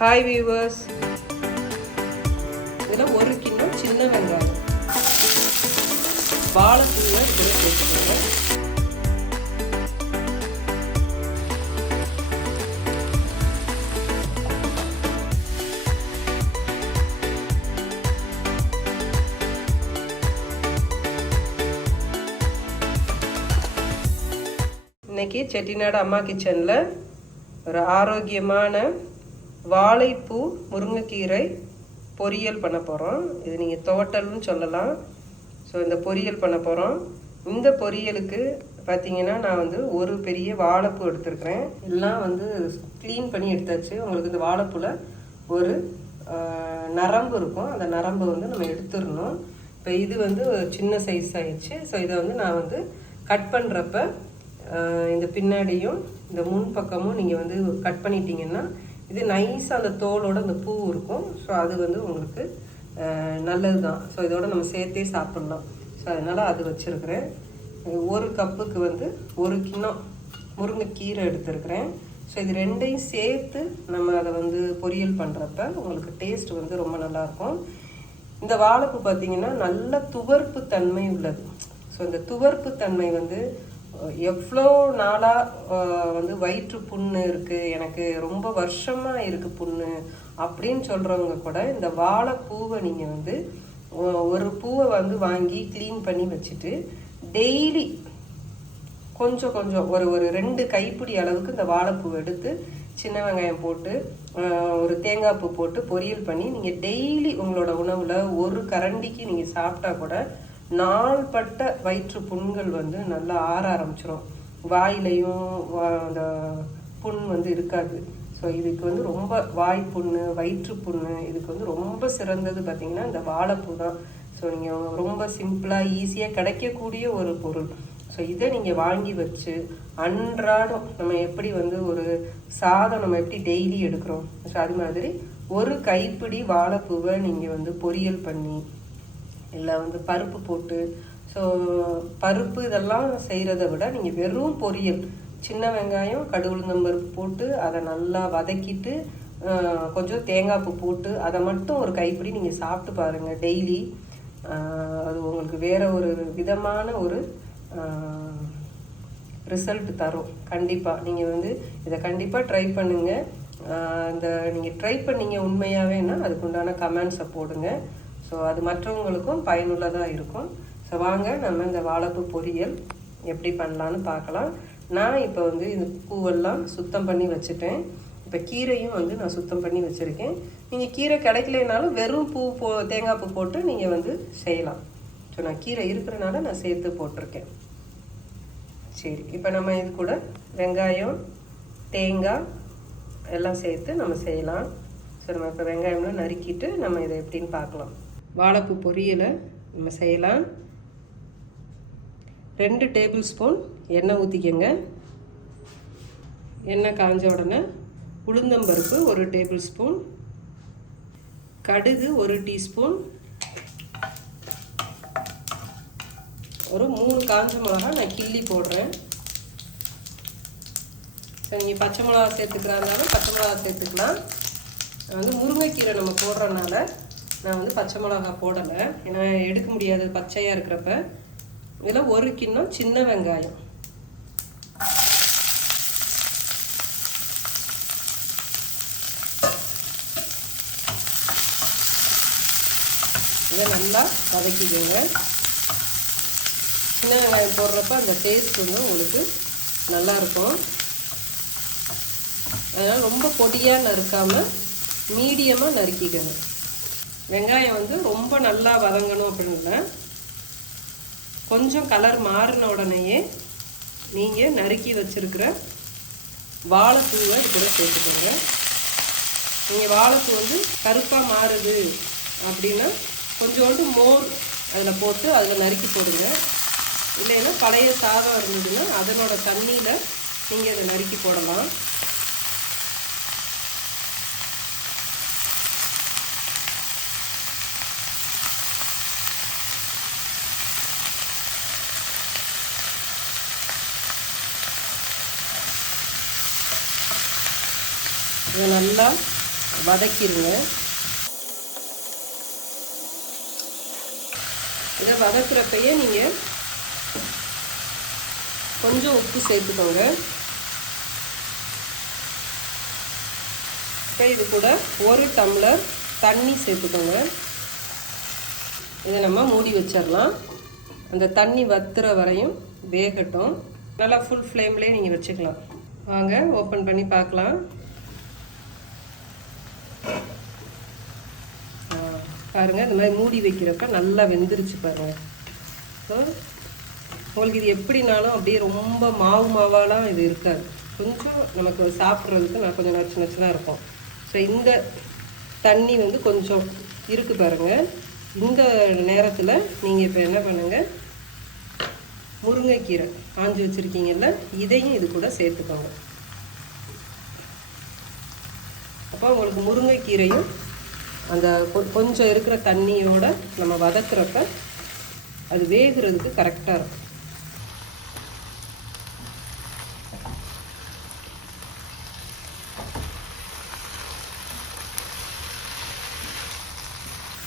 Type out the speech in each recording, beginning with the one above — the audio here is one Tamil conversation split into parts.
ஹாய் வியூவர்ஸ் இதில் ஒரு கிண்ணம் சின்ன வெங்காயம். வாழைப்பூவை இதில் சேர்த்துக்கோங்க. இன்னைக்கு செட்டிநாடு அம்மா கிச்சனில் ஒரு ஆரோக்கியமான வாழைப்பூ முருங்கைக்கீரை பொரியல் பண்ண போகிறோம் இது நீங்கள் தோட்டல்னு சொல்லலாம். ஸோ இந்த பொரியல் பண்ண போகிறோம் இந்த பொரியலுக்கு பார்த்தீங்கன்னா நான் வந்து ஒரு பெரிய வாழைப்பூ எடுத்திருக்கிறேன். எல்லாம் வந்து க்ளீன் பண்ணி எடுத்தாச்சு. உங்களுக்கு இந்த வாழைப்பூவில் ஒரு நரம்பு இருக்கும். அந்த நரம்பை வந்து நம்ம எடுத்துடணும். இப்போ இது வந்து சின்ன சைஸ் ஆயிடுச்சு. ஸோ இதை வந்து நான் வந்து கட் பண்ணுறப்ப இந்த பின்னாடியும் இந்த முன் பக்கமும் நீங்கள் வந்து கட் பண்ணிட்டீங்கன்னா இது நைஸாக அந்த தோலோட அந்த பூ இருக்கும். ஸோ அது வந்து உங்களுக்கு நல்லது தான் ஸோ இதோட நம்ம சேர்த்தே சாப்பிட்லாம். ஸோ அதனால் அது வச்சுருக்கிறேன். ஒரு கப்புக்கு வந்து ஒரு கிண்ணம் முருங்கைக்கீரை எடுத்திருக்கிறேன். ஸோ இது ரெண்டையும் சேர்த்து நம்ம அதை வந்து பொரியல் பண்ணுறப்ப உங்களுக்கு டேஸ்ட் வந்து ரொம்ப நல்லாயிருக்கும். இந்த வாழைப்பூ பார்த்தீங்கன்னா நல்ல துவர்ப்பு தன்மை உள்ளது. ஸோ இந்த துவர்ப்பு தன்மை வந்து எவ்வளோ நாளாக வந்து வயிற்று புண்ணு இருக்குது எனக்கு ரொம்ப வருஷமாக இருக்குது புண்ணு அப்படின்னு சொல்கிறவங்க கூட இந்த வாழைப்பூவை நீங்கள் வந்து ஒரு பூவை வந்து வாங்கி க்ளீன் பண்ணி வச்சுட்டு டெய்லி கொஞ்சம் கொஞ்சம் ஒரு ஒரு ரெண்டு கைப்பிடி அளவுக்கு இந்த வாழைப்பூ எடுத்து சின்ன வெங்காயம் போட்டு ஒரு தேங்காய் பூ போட்டு பொரியல் பண்ணி நீங்கள் டெய்லி உங்களோட உணவில் ஒரு கரண்டிக்கு நீங்கள் சாப்பிட்டா கூட நாள்பட்ட வயிற்று புண்கள் வந்து நல்லா ஆற ஆரம்பிச்சிடும் வாயிலையும் வா- அந்த புண் வந்து இருக்காது. ஸோ இதுக்கு வந்து ரொம்ப வாய் புண்ணு வயிற்று புண்ணு இதுக்கு வந்து ரொம்ப சிறந்தது பார்த்திங்கன்னா இந்த வாழைப்பூ தான். ஸோ நீங்கள் ரொம்ப சிம்பிளாக ஈஸியாக கிடைக்கக்கூடிய ஒரு பொருள். ஸோ இதை நீங்கள் வாங்கி வச்சு அன்றாடம் நம்ம எப்படி வந்து ஒரு சாதம் நம்ம எப்படி டெய்லி எடுக்கிறோம்? ஸோ அது மாதிரி ஒரு கைப்பிடி வாழைப்பூவை நீங்கள் வந்து பொரியல் பண்ணி இல்லை வந்து பருப்பு போட்டு ஸோ பருப்பு இதெல்லாம் செய்கிறத விட நீங்கள் வெறும் பொரியல் சின்ன வெங்காயம் கடுகுளுந்தம் பருப்பு போட்டு அதை நல்லா வதக்கிட்டு கொஞ்சம் தேங்காய் பூ போட்டு அதை மட்டும் ஒரு கைப்பிடி நீங்கள் சாப்பிட்டு பாருங்கள் டெய்லி. அது உங்களுக்கு வேறு ஒரு விதமான ஒரு ரிசல்ட் தரும். கண்டிப்பாக நீங்கள் வந்து இதை கண்டிப்பாக ட்ரை பண்ணுங்கள் இந்த நீங்கள் ட்ரை பண்ணீங்க உண்மையாகவேன்னா அதுக்குண்டான கமெண்ட்ஸை போடுங்க. ஸோ அது மற்றவங்களுக்கும் பயனுள்ளதாக இருக்கும். ஸோ வாங்க நம்ம இந்த வாழைப்பூ பொரியல் எப்படி பண்ணலான்னு பார்க்கலாம். நான் இப்போ வந்து இந்த பூவெல்லாம் சுத்தம் பண்ணி வச்சுட்டேன். இப்போ கீரையும் வந்து நான் சுத்தம் பண்ணி வச்சுருக்கேன். நீங்கள் கீரை கிடைக்கலனாலும் வெறும் பூ போ தேங்காய் பூ போட்டு நீங்கள் வந்து செய்யலாம். ஸோ நான் கீரை இருக்கிறனால நான் சேர்த்து போட்டிருக்கேன். சரி இப்போ நம்ம இது கூட வெங்காயம் தேங்காய் எல்லாம் சேர்த்து நம்ம செய்யலாம். ஸோ நம்ம இப்போ வெங்காயம்லாம் நறுக்கிட்டு நம்ம இதை எப்படின்னு பார்க்கலாம். வாழைப்பூ பொரியலை நம்ம செய்யலாம். ரெண்டு டேபிள் ஸ்பூன் எண்ணெய் ஊற்றிக்கங்க எண்ணெய் காஞ்ச உடனே உளுந்தம்பருப்பு ஒரு டேபிள் ஸ்பூன் கடுகு ஒரு டீஸ்பூன். ஒரு மூணு காஞ்ச மிளகா நான் கிள்ளி போடுறேன். ஸோ நீங்கள் பச்சை மிளகா சேர்த்துக்கிறா பச்சை மிளகா சேர்த்துக்கலாம். வந்து முருங்கைக்கீரை நம்ம போடுறனால நான் வந்து பச்சை மிளகா போடலை. ஏன்னா எடுக்க முடியாது பச்சையாக இருக்கிறப்ப. இதில் ஒரு கிண்ணம் சின்ன வெங்காயம். இதை நல்லா வதக்கிக்கோங்க. சின்ன வெங்காயம் போடுறப்ப அந்த டேஸ்ட் வந்து உங்களுக்கு நல்லாயிருக்கும். அதனால் ரொம்ப பொடியாக நறுக்காமல் மீடியமாக நறுக்கிக்கணும் வெங்காயம் வந்து ரொம்ப நல்லா வதங்கணும் அப்படின்னு இல்லை. கொஞ்சம் கலர் மாறின உடனேயே நீங்கள் நறுக்கி வச்சுருக்கிற வாழைப்பூவை இது கூட சேர்த்துக்கோங்க. நீங்கள் வாழைப்பூ வந்து கருப்பாக மாறுது அப்படின்னா கொஞ்சோண்டு மோர் அதில் போட்டு அதில் நறுக்கி போடுங்க. இல்லைன்னா பழைய சாதம் இருந்ததுன்னா அதனோட தண்ணியில் நீங்கள் அதை நறுக்கி போடலாம். இதை நல்லா வதக்கிடுங்க இதை வதக்குறப்பையே நீங்கள் கொஞ்சம் உப்பு சேர்த்துக்கோங்க. இப்போ இது கூட ஒரு டம்ளர் தண்ணி சேர்த்துக்கோங்க. இதை நம்ம மூடி வச்சிடலாம். அந்த தண்ணி வத்துற வரையும் வேகட்டும். நல்லா ஃபுல் ஃப்ளேம்லேயே நீங்கள் வச்சுக்கலாம். வாங்க ஓப்பன் பண்ணி பார்க்கலாம். பாருங்கள் பாருங்க இந்த மாதிரி மூடி வைக்கிறப்ப நல்லா வெந்துருச்சு பாருங்கள் ஸோ உங்களுக்கு இது எப்படினாலும் அப்படியே ரொம்ப மாவு மாவாலாம் இது இருக்காது. கொஞ்சம் நமக்கு சாப்பிட்றதுக்கு நான் கொஞ்சம் நச்சு நச்சுலாம் இருக்கும். ஸோ இந்த தண்ணி வந்து கொஞ்சம் இருக்குது பாருங்க. இந்த நேரத்தில் நீங்கள் இப்போ என்ன பண்ணுங்கள் முருங்கைக்கீரை காஞ்சி வச்சுருக்கீங்கல்ல இதையும் இது கூட சேர்த்துக்கோங்க. அப்போ உங்களுக்கு முருங்கைக்கீரையும் அந்த கொ- கொஞ்சம் இருக்கிற தண்ணியோட நம்ம வதக்குறப்ப அது வேகிறதுக்கு கரெக்டாக இருக்கும்.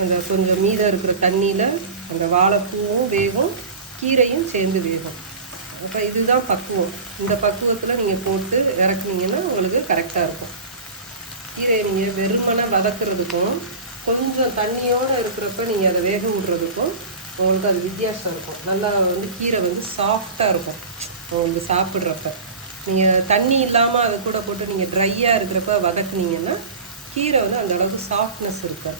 அந்த கொஞ்சம் மீதம் இருக்கிற தண்ணியில் அந்த வாழைப்பூவும் வேகும் கீரையும் சேர்ந்து வேகும். அப்போ இதுதான் பக்குவம். இந்த பக்குவத்தில் நீங்கள் போட்டு இறக்குனீங்கன்னா உங்களுக்கு கரெக்டாக இருக்கும். கீரையை நீங்கள் வெறுமனை வதக்குறதுக்கும் கொஞ்சம் தண்ணியோடு இருக்கிறப்ப நீங்கள் அதை வேக விடுறதுக்கும் உங்களுக்கு அது வித்தியாசம் இருக்கும். நல்லா வந்து கீரை வந்து சாஃப்டாக இருக்கும். உங்களுக்கு சாப்பிட்றப்ப. நீங்கள் தண்ணி இல்லாமல் அதை கூட போட்டு நீங்கள் ட்ரையாக இருக்கிறப்ப வதக்குனீங்கன்னா கீரை வந்து அந்த அளவுக்கு சாஃப்ட்னஸ் இருக்கும்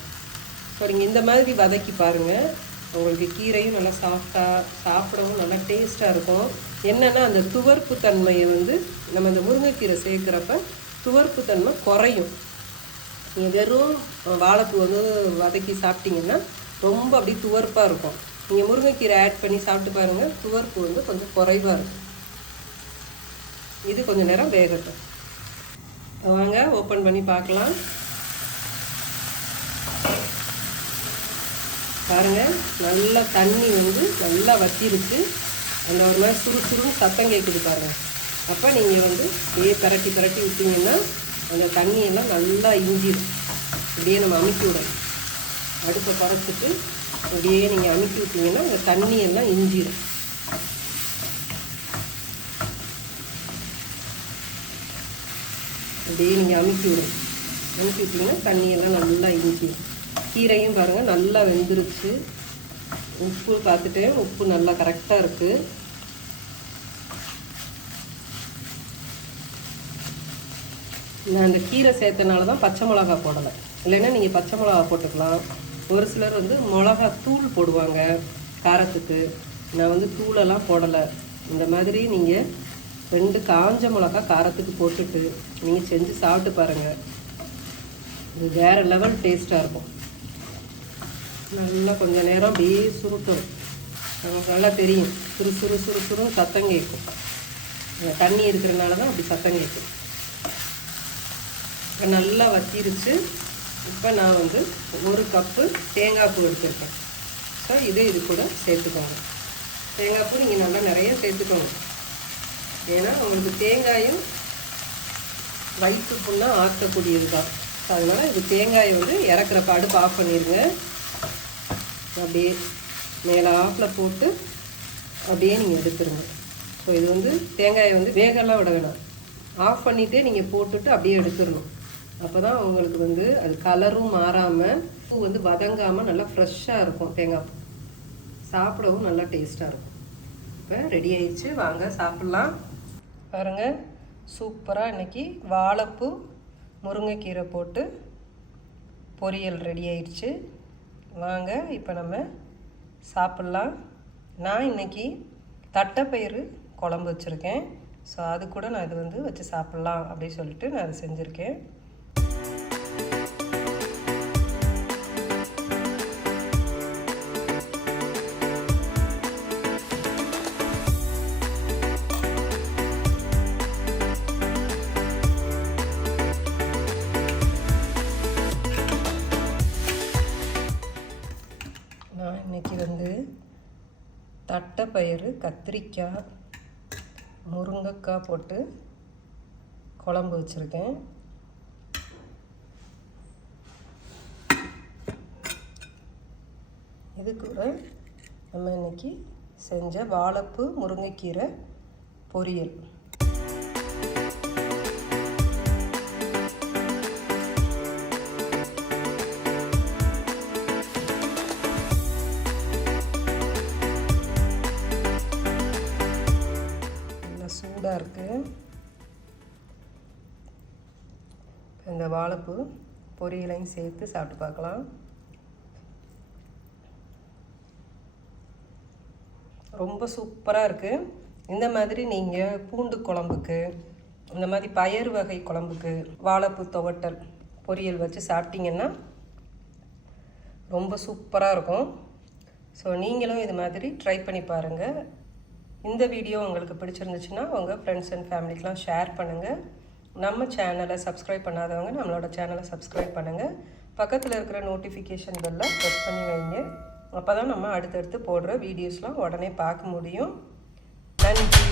ஸோ நீங்கள் இந்த மாதிரி வதக்கி பாருங்கள் உங்களுக்கு கீரையும் நல்லா சாஃப்டாக சாப்பிடவும் நல்லா டேஸ்ட்டாக இருக்கும். என்னென்னா அந்த துவர்ப்பு தன்மையை வந்து நம்ம இந்த முருங்கைக்கீரை சேர்க்குறப்ப துவர்ப்பு தன்மை குறையும். நீங்கள் வெறும் வாழைப்பூ வந்து வதக்கி சாப்பிட்டீங்கன்னா ரொம்ப அப்படியே துவர்ப்பாக இருக்கும். நீங்கள் முருங்கைக்கீரை ஆட் பண்ணி சாப்பிட்டு பாருங்கள் துவர்ப்பு வந்து கொஞ்சம் குறைவாக இருக்கும். இது கொஞ்சம் நேரம் வேகட்டும். வாங்க ஓப்பன் பண்ணி பார்க்கலாம். பாருங்கள் நல்லா தண்ணி வந்து நல்லா வத்திருக்கு. அந்த ஒரு மாதிரி சுறுசுறுன்னு சத்தம் கேட்குது பாருங்கள் அப்போ நீங்கள் வந்து அப்படியே பரட்டி பிரட்டி விட்டீங்கன்னா அந்த தண்ணியெல்லாம் நல்லா இஞ்சிடும் அப்படியே நம்ம அமுக்கி விடணும். அடுப்பை குறைச்சிட்டு அப்படியே நீங்கள் அமுக்கி விட்டீங்கன்னா அந்த தண்ணியெல்லாம் இஞ்சிடும் அப்படியே நீங்கள் அமுக்கி விடணும். அமுக்கி விட்டிங்கன்னா தண்ணியெல்லாம் நல்லா இஞ்சிடும் கீரையும் பாருங்கள் நல்லா வெந்துருச்சு. உப்பு பார்த்துட்டேன். உப்பு நல்லா கரெக்டாக இருக்குது நான் அந்த கீரை சேர்த்தனால தான் பச்சை மிளகா போடலை. இல்லைன்னா நீங்கள் பச்சை மிளகா போட்டுக்கலாம். ஒரு சிலர் வந்து மிளகா தூள் போடுவாங்க காரத்துக்கு. நான் வந்து தூளெல்லாம் போடலை. இந்த மாதிரி நீங்கள் ரெண்டு காஞ்ச மிளகா காரத்துக்கு போட்டுட்டு நீங்கள் செஞ்சு சாப்பிட்டு பாருங்கள் இது வேறு லெவல் டேஸ்ட்டாக இருக்கும். நல்லா கொஞ்சம் நேரம் அப்படியே சுருட்டும் நமக்கு நல்லா தெரியும். சுறு சுறு சுறு சுறு சத்தம் கேட்கும். தண்ணி இருக்கிறனால தான் அப்படி சத்தம் கேட்கும். இப்போ நல்லா வத்திருச்சு. இப்போ நான் வந்து ஒரு கப்பு தேங்காய் பூ எடுத்துருக்கேன். ஸோ இது இது கூட சேர்த்துக்கோங்க. தேங்காய் பூ நீங்கள் நல்லா நிறைய சேர்த்துக்கோங்க. ஏன்னா உங்களுக்கு தேங்காயும் வயிற்று புண்ணாக ஆக்கக்கூடியது தான். ஸோ அதனால் இது தேங்காயை வந்து இறக்குறப்ப அடுப்பு ஆஃப் பண்ணிடுங்க. அப்படியே மேலே ஆஃபில் போட்டு அப்படியே நீங்கள் எடுத்துருங்க. ஸோ இது வந்து தேங்காயை வந்து வேகலாம் விட வேணாம். ஆஃப் பண்ணிகிட்டே நீங்கள் போட்டுட்டு அப்படியே எடுத்துடணும் அப்போ தான் உங்களுக்கு வந்து அது கலரும் மாறாமல் பூ வந்து வதங்காமல் நல்லா ஃப்ரெஷ்ஷாக இருக்கும். தேங்காய் பூ. சாப்பிடவும் நல்லா டேஸ்ட்டாக இருக்கும். இப்போ ரெடி ஆயிடுச்சு. வாங்க சாப்பிட்லாம். பாருங்கள் சூப்பராக இன்றைக்கி வாழைப்பூ முருங்கைக்கீரை போட்டு பொரியல் ரெடி ஆயிடுச்சு. வாங்க இப்போ நம்ம சாப்பிட்லாம். நான் இன்னைக்கு தட்டைப்பயிறு குழம்பு வச்சுருக்கேன். ஸோ அது கூட நான் இது வந்து வச்சு சாப்பிட்லாம் அப்படின்னு சொல்லிட்டு நான் அதை செஞ்சுருக்கேன். தட்டைப்பயிறு கத்திரிக்காய் முருங்கைக்காய் போட்டு குழம்பு வச்சுருக்கேன். இது கூட நம்ம இன்றைக்கி செஞ்ச வாழைப்பு முருங்கைக்கீரை பொரியல். வாழைப்பூ பொரியலையும் சேர்த்து சாப்பிட்டு பார்க்கலாம். ரொம்ப சூப்பராக இருக்குது இந்த மாதிரி நீங்கள் பூண்டு குழம்புக்கு இந்த மாதிரி பயறு வகை குழம்புக்கு வாழைப்பூ துவட்டல் பொரியல் வச்சு சாப்பிட்டீங்கன்னா ரொம்ப சூப்பராக இருக்கும். ஸோ நீங்களும் இது மாதிரி ட்ரை பண்ணி பாருங்கள் இந்த வீடியோ உங்களுக்கு பிடிச்சிருந்துச்சுன்னா உங்கள் ஃப்ரெண்ட்ஸ் அண்ட் ஃபேமிலிக்கெலாம் ஷேர் பண்ணுங்கள் நம்ம சேனலை சப்ஸ்கிரைப் பண்ணாதவங்க நம்மளோட சேனலை சப்ஸ்கிரைப் பண்ணுங்கள் பக்கத்தில் இருக்கிற நோட்டிஃபிகேஷன் பெல்லை ப்ரெஸ் பண்ணி வைங்க. அப்போ தான் நம்ம அடுத்தடுத்து போடுற வீடியோஸ்லாம் உடனே பார்க்க முடியும். நன்றி.